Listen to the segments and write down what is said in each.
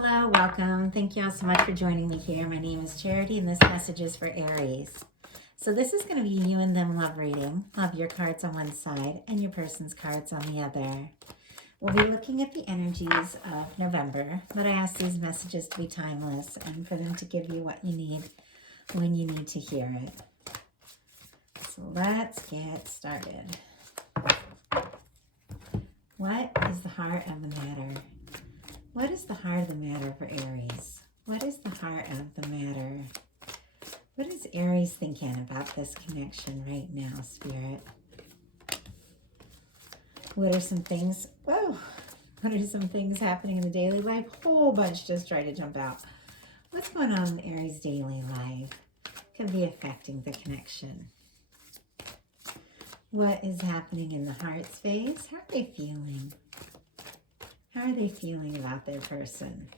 Hello, welcome. Thank you all so much for joining me here. My name is Charity and this message is for Aries. So this is going to be you and them love reading. Love your cards on one side and your person's cards on the other. We'll be looking at the energies of November, but I ask these messages to be timeless and for them to give you what you need when you need to hear it. So let's get started. What is the heart of the matter? What is the heart of the matter for Aries? What is the heart of the matter? What is Aries thinking about this connection right now, Spirit? What are some things, whoa, what are some things happening in the daily life? Whole bunch just tried to jump out. What's going on in Aries' daily life? Could be affecting the connection. What is happening in the heart space? How are they feeling? How are they feeling about their person?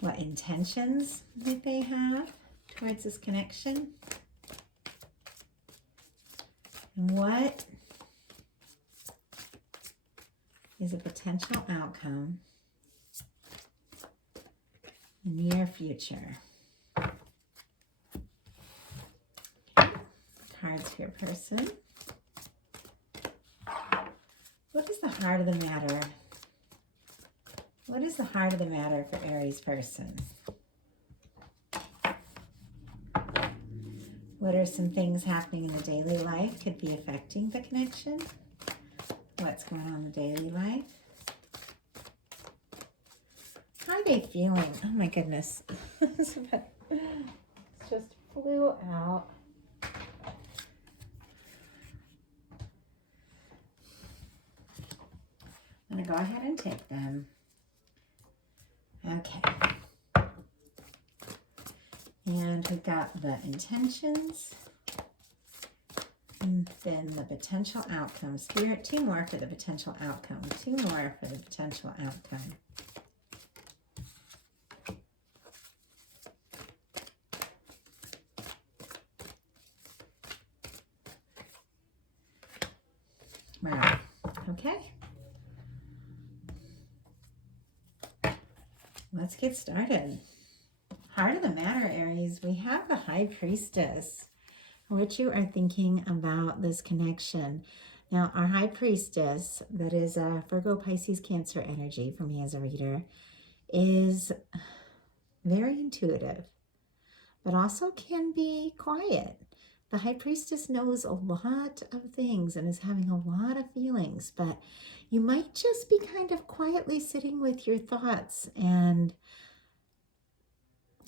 What intentions might they have towards this connection? And what is a potential outcome in the near future? Cards for your person. What is the heart of the matter? What is the heart of the matter for Aries person? What are some things happening in the daily life could be affecting the connection? What's going on in the daily life? How are they feeling? Oh my goodness. It just flew out. I'm going to go ahead and take them. Okay. And we've got the intentions and then the potential outcome. Spirit, two more for the potential outcome. Two more for the potential outcome. Wow. Okay. Let's get started. Heart of the matter, Aries. We have the High Priestess. What you are thinking about this connection. Now, our High Priestess, that is a Virgo, Pisces, Cancer energy for me as a reader, is very intuitive, but also can be quiet. The High Priestess knows a lot of things and is having a lot of feelings, but you might just be kind of quietly sitting with your thoughts and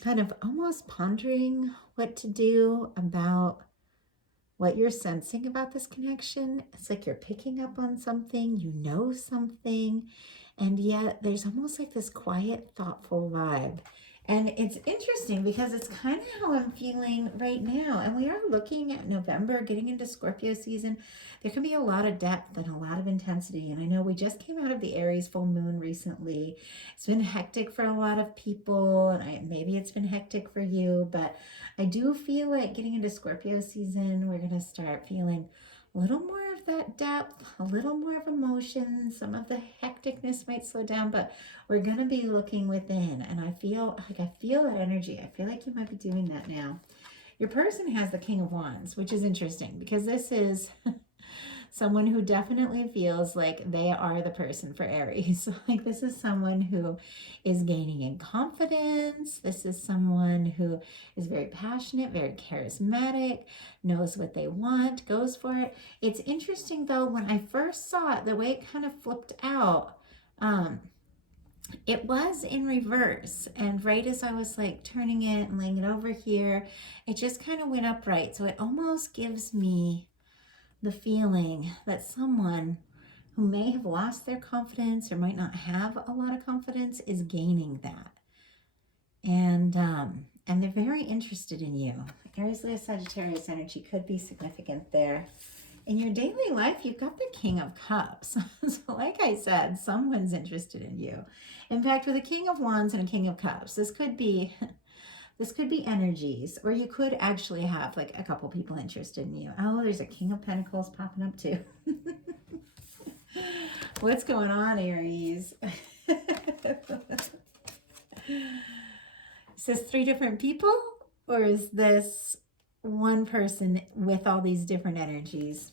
kind of almost pondering what to do about what you're sensing about this connection. It's like you're picking up on something, you know something, and yet there's almost like this quiet, thoughtful vibe. And it's interesting because it's kind of how I'm feeling right now. And we are looking at November, getting into Scorpio season. There can be a lot of depth and a lot of intensity. And I know we just came out of the Aries full moon recently. It's been hectic for a lot of people. And maybe it's been hectic for you. But I do feel like getting into Scorpio season, we're going to start feeling a little more of that depth, a little more of emotion. Some of the hecticness might slow down, but we're going to be looking within. And I feel that energy. I feel like you might be doing that now. Your person has the King of Wands, which is interesting because this is someone who definitely feels like they are the person for Aries. Like this is someone who is gaining in confidence. This is someone who is very passionate, very charismatic, knows what they want, goes for it. It's interesting though, when I first saw it, the way it kind of flipped out, it was in reverse, and right as I was like turning it and laying it over here, it just kind of went upright. So it almost gives me the feeling that someone who may have lost their confidence or might not have a lot of confidence is gaining that. And they're very interested in you. Aries, Leo, Sagittarius energy could be significant there. In your daily life, you've got the King of Cups. So like I said, someone's interested in you. In fact, with a King of Wands and a King of Cups, this could be energies, or you could actually have like a couple people interested in you. Oh, there's a King of Pentacles popping up too. What's going on, Aries? this 3 different people, or is this one person with all these different energies?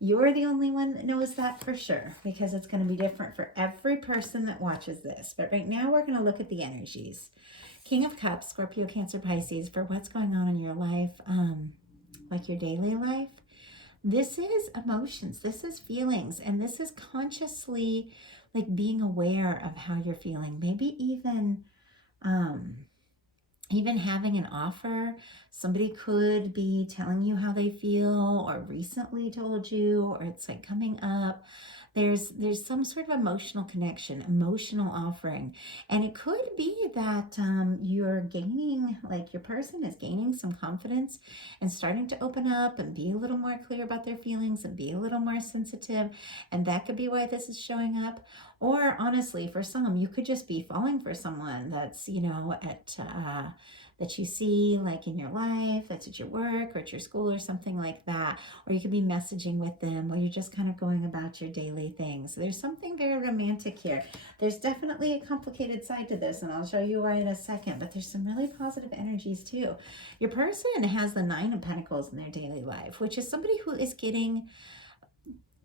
You're the only one that knows that for sure, because it's going to be different for every person that watches this. But right now we're going to look at the energies. King of Cups, Scorpio, Cancer, Pisces, for what's going on in your life, like your daily life. This is emotions, this is feelings, and this is consciously like being aware of how you're feeling. Maybe even having an offer. Somebody could be telling you how they feel, or recently told you, or it's like coming up. There's some sort of emotional connection, emotional offering. And it could be that you're gaining, like your person is gaining some confidence and starting to open up and be a little more clear about their feelings and be a little more sensitive. And that could be why this is showing up. Or honestly, for some, you could just be falling for someone that's, that you see like in your life, that's at your work or at your school or something like that. Or you could be messaging with them, or you're just kind of going about your daily things. So there's something very romantic here. There's definitely a complicated side to this, and I'll show you why in a second, but there's some really positive energies too. Your person has the 9 of Pentacles in their daily life, which is somebody who is getting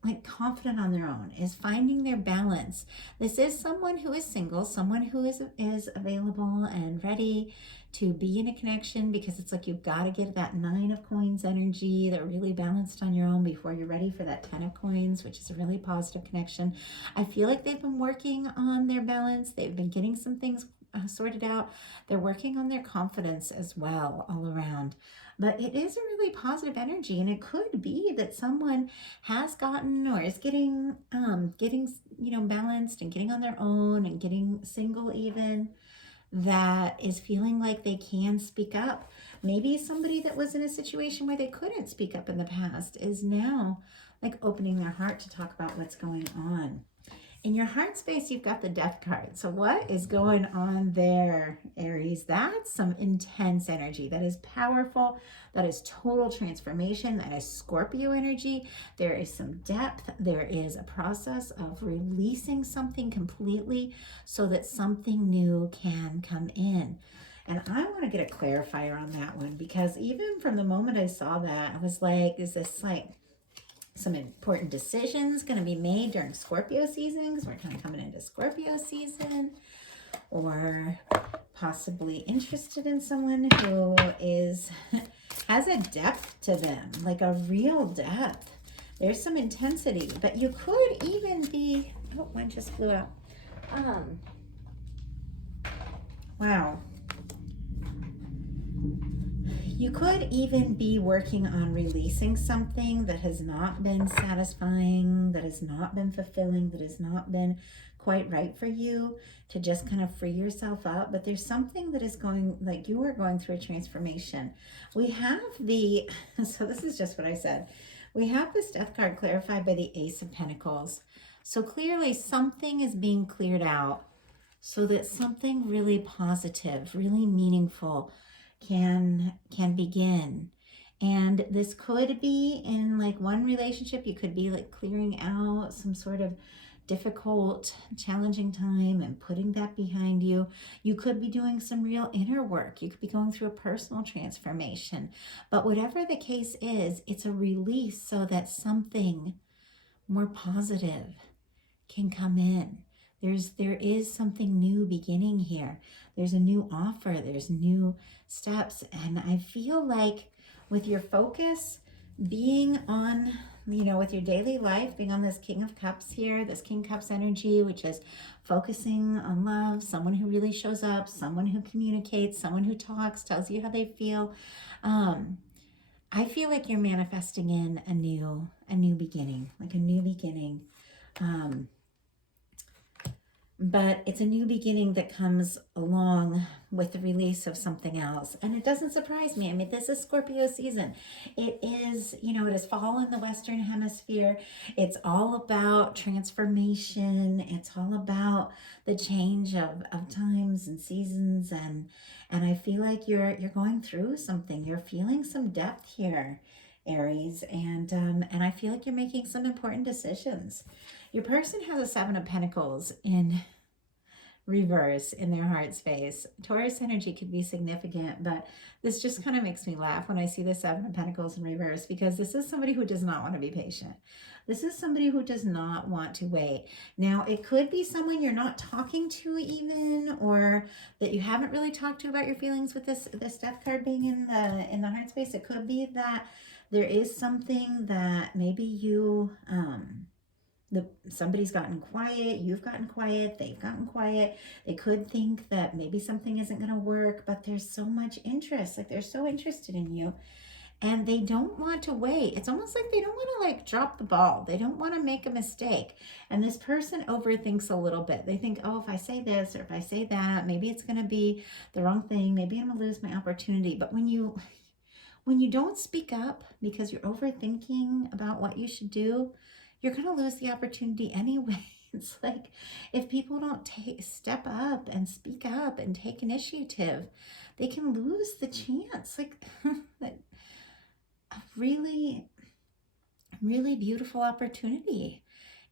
like confident on their own, is finding their balance. This is someone who is single, someone who is available and ready to be in a connection, because it's like you've got to get that 9 of Coins energy, that really balanced on your own before you're ready for that 10 of Coins, which is a really positive connection. I feel like they've been working on their balance. They've been getting some things sorted out. They're working on their confidence as well, all around. But it is a really positive energy, and it could be that someone has gotten or is getting balanced and getting on their own and getting single even, that is feeling like they can speak up. Maybe somebody that was in a situation where they couldn't speak up in the past is now like opening their heart to talk about what's going on. In your heart space, you've got the Death card. So what is going on there, Aries? That's some intense energy. That is powerful. That is total transformation. That is Scorpio energy. There is some depth. There is a process of releasing something completely so that something new can come in. And I want to get a clarifier on that one, because even from the moment I saw that, I was like, is this like some important decisions going to be made during Scorpio season, because we're kind of coming into Scorpio season, or possibly interested in someone who has a depth to them, like a real depth. There's some intensity, but you could even be, oh, mine just flew out. Wow. You could even be working on releasing something that has not been satisfying, that has not been fulfilling, that has not been quite right for you, to just kind of free yourself up. But there's something that is going, like you are going through a transformation. We have so this is just what I said. We have this Death card clarified by the Ace of Pentacles. So clearly something is being cleared out so that something really positive, really meaningful can begin. And this could be in like one relationship. You could be like clearing out some sort of difficult, challenging time and putting that behind you. You could be doing some real inner work. You could be going through a personal transformation. But whatever the case is, it's a release so that something more positive can come in. There is something new beginning here. There's a new offer. There's new steps. And I feel like with your focus being on, with your daily life, being on this King of Cups here, this King Cups energy, which is focusing on love, someone who really shows up, someone who communicates, someone who talks, tells you how they feel. I feel like you're manifesting in a new beginning, like a new beginning. But it's a new beginning that comes along with the release of something else. And it doesn't surprise me. I mean, this is Scorpio season. It is, it is fall in the Western Hemisphere. It's all about transformation. It's all about the change of times and seasons. And I feel like you're going through something. You're feeling some depth here, Aries. And I feel like you're making some important decisions. Your person has a 7 of Pentacles in reverse in their heart space. Taurus energy could be significant, but this just kind of makes me laugh when I see the Seven of Pentacles in reverse, because this is somebody who does not want to be patient. This is somebody who does not want to wait. Now, it could be someone you're not talking to even, or that you haven't really talked to about your feelings with this Death card being in the heart space. It could be that there is something that maybe you somebody's gotten quiet, you've gotten quiet, they've gotten quiet. They could think that maybe something isn't going to work, but there's so much interest. Like, they're so interested in you, and they don't want to wait. It's almost like they don't want to like drop the ball. They don't want to make a mistake. And this person overthinks a little bit. They think, oh, if I say this or if I say that, maybe it's going to be the wrong thing. Maybe I'm going to lose my opportunity. But when you don't speak up because you're overthinking about what you should do, you're going to lose the opportunity anyway. It's like, if people don't step up and speak up and take initiative, they can lose the chance. Like, a really, really beautiful opportunity.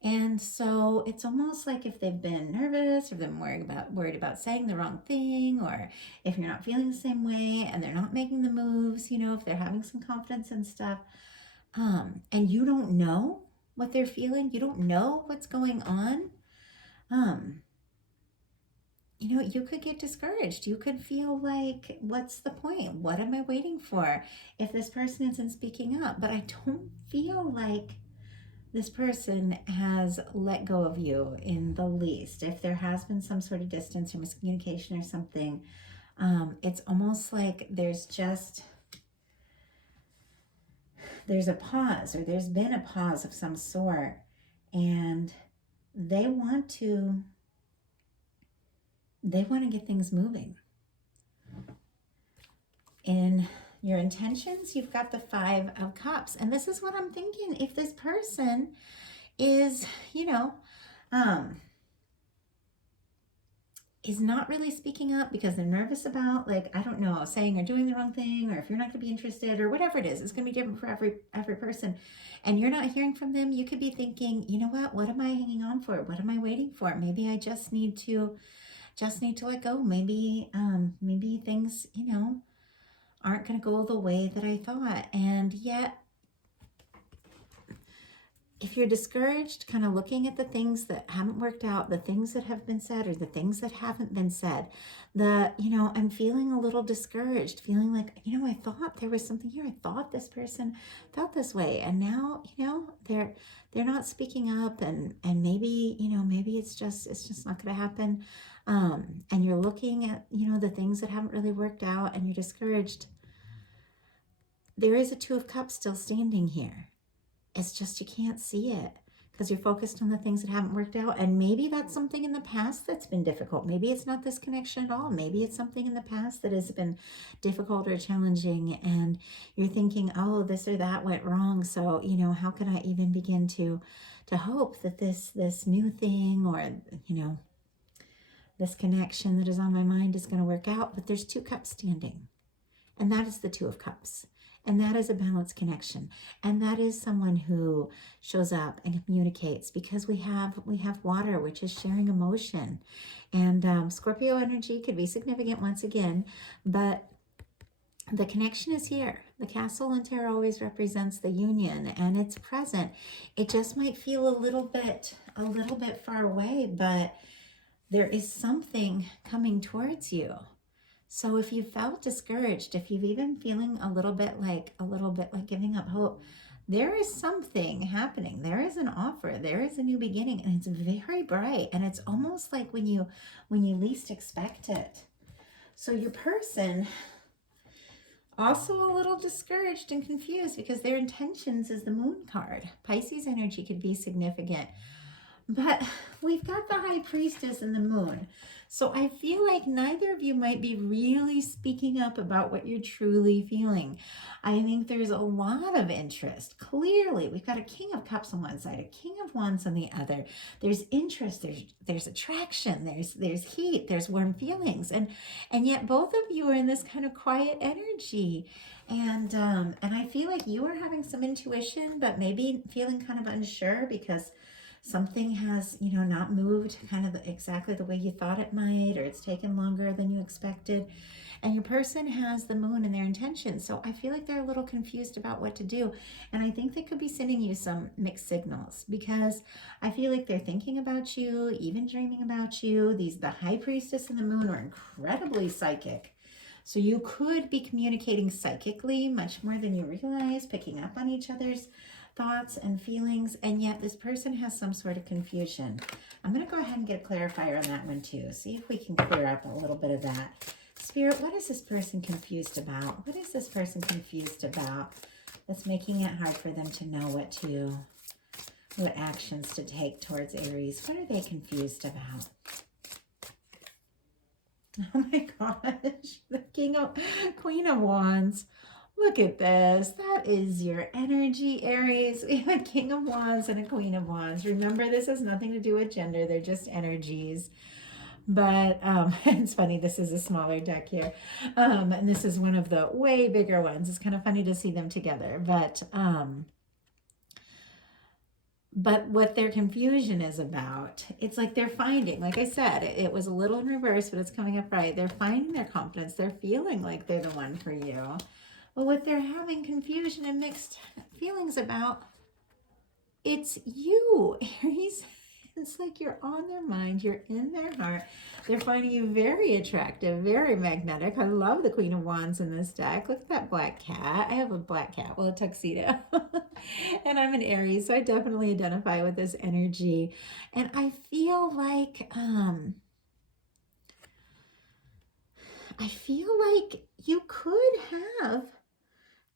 And so it's almost like if they've been nervous or they've been worried about saying the wrong thing, or if you're not feeling the same way and they're not making the moves, if they're having some confidence and stuff, and you don't know what they're feeling, you don't know what's going on, you could get discouraged. You could feel like, what's the point? What am I waiting for if this person isn't speaking up? But I don't feel like this person has let go of you in the least. If there has been some sort of distance or miscommunication or something, it's almost like there's a pause, or there's been a pause of some sort, and they want to get things moving. In your intentions, you've got the Five of Cups, and this is what I'm thinking. If this person is, is not really speaking up because they're nervous about, like, I don't know, saying or doing the wrong thing, or if you're not going to be interested, or whatever it is, it's going to be different for every person, and you're not hearing from them, you could be thinking, you know what am I hanging on for? What am I waiting for? Maybe I just need to let go. Maybe things, aren't going to go the way that I thought. And yet, if you're discouraged, kind of looking at the things that haven't worked out, the things that have been said or the things that haven't been said, I'm feeling a little discouraged, feeling like, I thought there was something here. I thought this person felt this way. And now, they're not speaking up, and maybe, maybe it's just not going to happen. And you're looking at, the things that haven't really worked out, and you're discouraged. There is a Two of Cups still standing here. It's just you can't see it because you're focused on the things that haven't worked out. And maybe that's something in the past that's been difficult. Maybe it's not this connection at all. Maybe it's something in the past that has been difficult or challenging, and you're thinking, oh, this or that went wrong. So, how can I even begin to hope that this new thing, or, this connection that is on my mind is going to work out? But there's two cups standing, and that is the Two of Cups. And that is a balanced connection. And that is someone who shows up and communicates, because we have water, which is sharing emotion. And Scorpio energy could be significant once again, but the connection is here. The castle in tarot always represents the union, and it's present. It just might feel a little bit far away, but there is something coming towards you. So if you felt discouraged, if you've even feeling a little bit like giving up hope, there is something happening. There is an offer. There is a new beginning, and it's very bright, and it's almost like when you least expect it. So your person also a little discouraged and confused because their intentions is the Moon card. Pisces energy could be significant. But we've got the High Priestess and the Moon. So I feel like neither of you might be really speaking up about what you're truly feeling. I think there's a lot of interest. Clearly, we've got a King of Cups on one side, a King of Wands on the other. There's interest, there's attraction, there's heat, there's warm feelings. And yet both of you are in this kind of quiet energy. And I feel like you are having some intuition, but maybe feeling kind of unsure because something has, not moved kind of exactly the way you thought it might, or it's taken longer than you expected. And your person has the moon in their intentions. So I feel like they're a little confused about what to do. And I think they could be sending you some mixed signals, because I feel like they're thinking about you, even dreaming about you. The high priestess and the moon are incredibly psychic. So you could be communicating psychically much more than you realize, picking up on each other's thoughts and feelings, and yet this person has some sort of confusion. I'm going to go ahead and get a clarifier on that one too. See if we can clear up a little bit of that. Spirit, what is this person confused about? What is this person confused about that's making it hard for them to know what actions to take towards Aries? What are they confused about? Oh my gosh, the Queen of Wands. Look at this. That is your energy, Aries. We have a King of Wands and a Queen of Wands. Remember, this has nothing to do with gender. They're just energies. But it's funny, this is a smaller deck here. And this is one of the way bigger ones. It's kind of funny to see them together. But what their confusion is about, it's like they're finding, like I said, it was a little in reverse, but it's coming up right. They're finding their confidence. They're feeling like they're the one for you. But what they're having confusion and mixed feelings about, it's you, Aries. It's like you're on their mind, you're in their heart. They're finding you very attractive, very magnetic. I love the Queen of Wands in this deck. Look at that black cat. I have a black cat, well, a tuxedo. And I'm an Aries, so I definitely identify with this energy. And I feel like you could have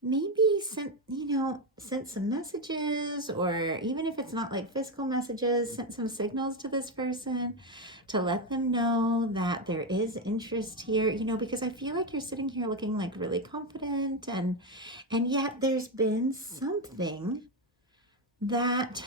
maybe sent some messages, or even if it's not like physical messages, sent some signals to this person to let them know that there is interest here, because I feel like you're sitting here looking like really confident, and yet there's been something that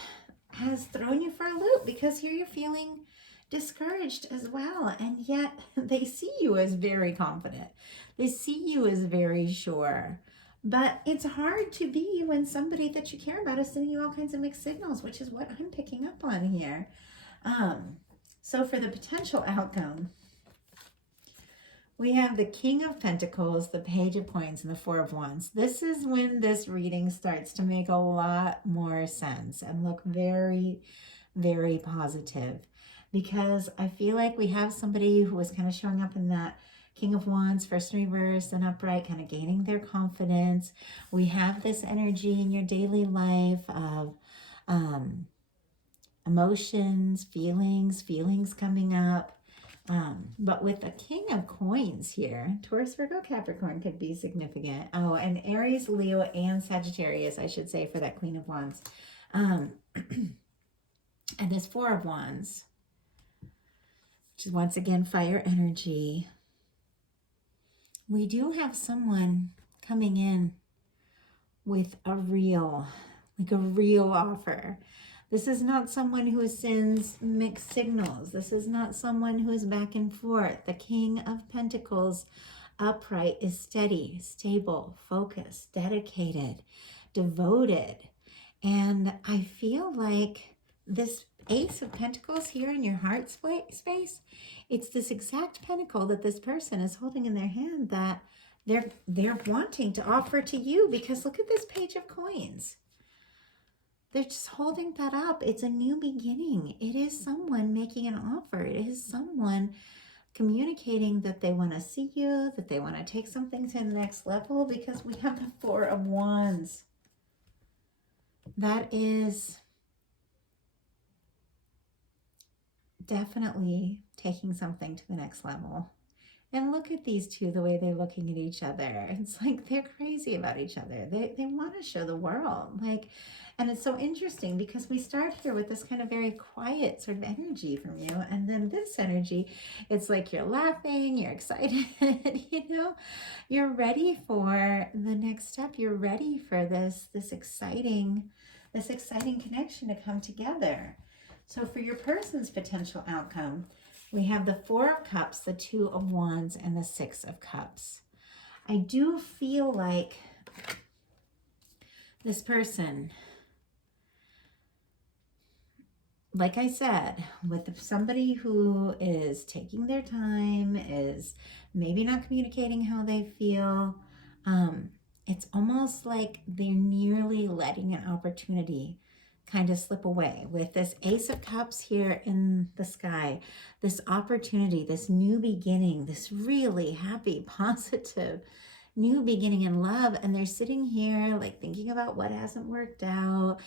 has thrown you for a loop, because here you're feeling discouraged as well, and yet they see you as very confident. They see you as very sure. But it's hard to be when somebody that you care about is sending you all kinds of mixed signals, which is what I'm picking up on here. So for the potential outcome, we have the King of Pentacles, the Page of Coins, and the Four of Wands. This is when this reading starts to make a lot more sense and look very, very positive, because I feel like we have somebody who was kind of showing up in that King of Wands, first in reverse, then upright, kind of gaining their confidence. We have this energy in your daily life of emotions, feelings coming up. But with the King of Coins here, Taurus, Virgo, Capricorn could be significant. Oh, and Aries, Leo, and Sagittarius, I should say, for that Queen of Wands. And this Four of Wands, which is once again fire energy. We do have someone coming in with a real offer. This is not someone who sends mixed signals. This is not someone who is back and forth. The King of Pentacles upright is steady, stable, focused, dedicated, devoted. And I feel like this Ace of Pentacles here in your heart space, it's this exact pentacle that this person is holding in their hand that they're wanting to offer to you, because look at this Page of Coins. They're just holding that up. It's a new beginning. It is someone making an offer. It is someone communicating that they want to see you, that they want to take something to the next level, because we have the Four of Wands. That is definitely taking something to the next level. And look at these two, the way they're looking at each other. It's like they're crazy about each other. They want to show the world. And it's so interesting, because we start here with this kind of very quiet sort of energy from you. And then this energy, it's like you're laughing, you're excited, you're ready for the next step. You're ready for this exciting connection to come together. So for your person's potential outcome, we have the Four of Cups, the Two of Wands, and the Six of Cups. I do feel like this person like I said, with somebody who is taking their time, is maybe not communicating how they feel, um, it's almost like they're nearly letting an opportunity kind of slip away. With this Ace of Cups here in the sky, this opportunity, this new beginning, this really happy, positive new beginning in love, and they're sitting here like thinking about what hasn't worked out,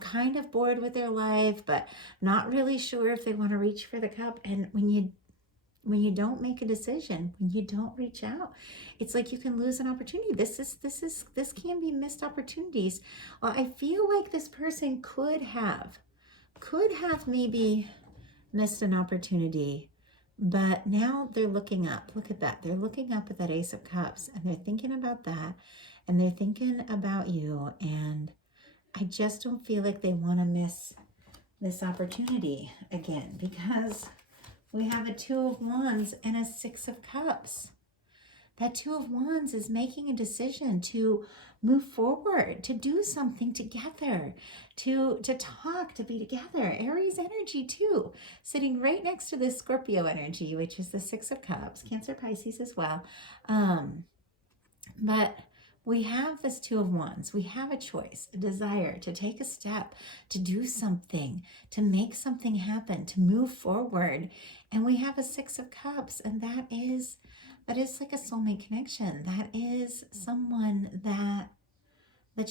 kind of bored with their life, but not really sure if they want to reach for the cup. And when you don't make a decision, when you don't reach out, it's like you can lose an opportunity. This can be missed opportunities. Well, I feel like this person could have maybe missed an opportunity, but now they're looking up. Look at that. They're looking up at that Ace of Cups, and they're thinking about that, and they're thinking about you. And I just don't feel like they want to miss this opportunity again, because we have a Two of Wands and a Six of Cups. That Two of Wands is making a decision to move forward, to do something together, to talk, to be together. Aries energy too, sitting right next to this Scorpio energy, which is the Six of Cups, Cancer, Pisces as well. But we have this Two of Wands. We have a choice, a desire to take a step, to do something, to make something happen, to move forward. And we have a Six of Cups, and that is like a soulmate connection. That is someone that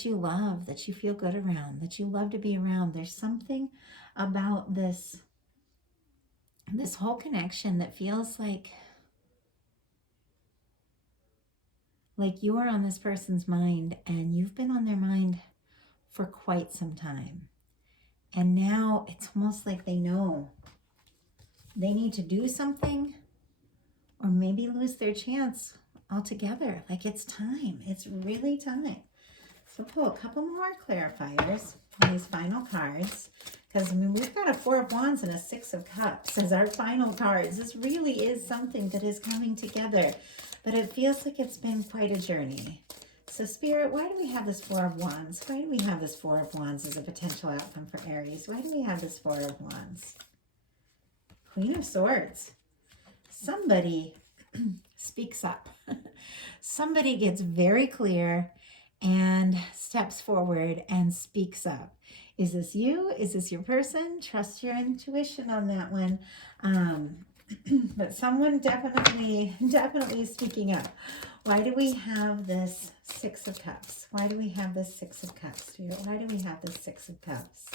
you love, that you feel good around, that you love to be around. There's something about this whole connection that feels like you are on this person's mind, and you've been on their mind for quite some time. And now it's almost like they know they need to do something, or maybe lose their chance altogether. Like, it's time. It's really time. So pull a couple more clarifiers on these final cards, because I mean, we've got a Four of Wands and a Six of Cups as our final cards. This really is something that is coming together, but it feels like it's been quite a journey. So Spirit, why do we have this Four of Wands? Why do we have this Four of Wands as a potential outcome for Aries? Why do we have this Four of Wands? Queen of Swords. Somebody speaks up. Somebody gets very clear and steps forward and speaks up. Is this you? Is this your person? Trust your intuition on that one. But someone definitely speaking up. Why do we have this Six of Cups? Why do we have this Six of Cups? Why do we have this Six of Cups?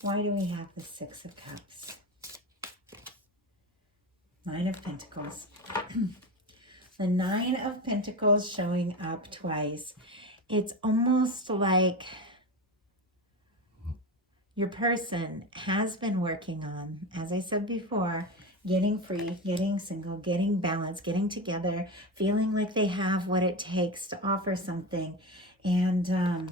Why do we have this Six of Cups? Nine of Pentacles. The Nine of Pentacles showing up twice. It's almost like your person has been working on, as I said before, getting free, getting single, getting balanced, getting together, feeling like they have what it takes to offer something. And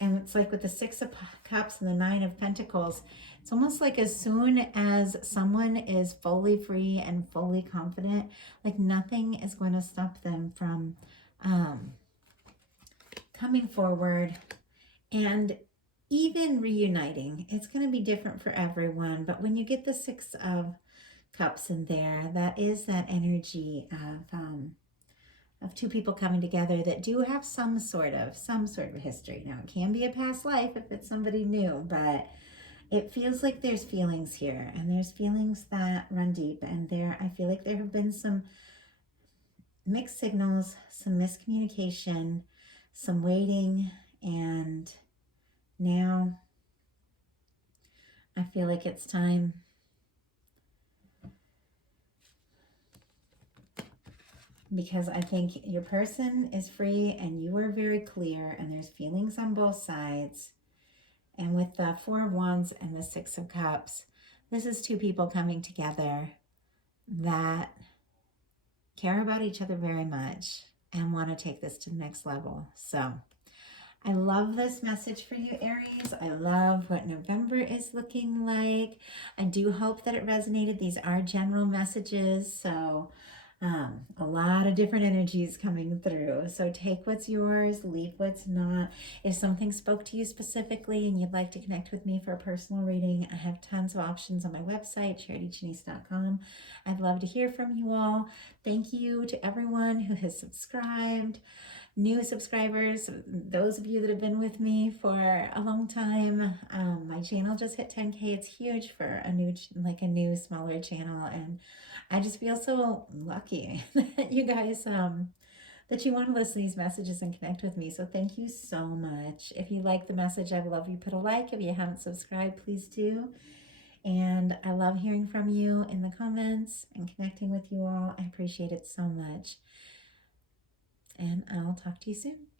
it's like with the Six of Cups and the Nine of Pentacles, it's almost like as soon as someone is fully free and fully confident, like nothing is going to stop them from coming forward and even reuniting. It's going to be different for everyone, but when you get the Six of Cups in there, that is that energy of two people coming together that do have some sort of history. Now, it can be a past life if it's somebody new, but it feels like there's feelings here, and there's feelings that run deep, and I feel like there have been some mixed signals, some miscommunication, some waiting, and now I feel like it's time because I think your person is free and you are very clear, and there's feelings on both sides. And with the Four of Wands and the Six of Cups, this is two people coming together that care about each other very much and want to take this to the next level. So I love this message for you, Aries. I love what November is looking like. I do hope that it resonated. These are general messages, so A lot of different energies coming through. So take what's yours, leave what's not. If something spoke to you specifically and you'd like to connect with me for a personal reading, I have tons of options on my website, charitychinese.com. I'd love to hear from you all. Thank you to everyone who has subscribed. New subscribers, those of you that have been with me for a long time. My channel just hit 10K. It's huge for a new smaller channel, and I just feel so lucky that you guys that you want to listen to these messages and connect with me. So thank you so much. If you like the message, I would love you put a like. If you haven't subscribed, please do. And I love hearing from you in the comments and connecting with you all. I appreciate it so much. And I'll talk to you soon.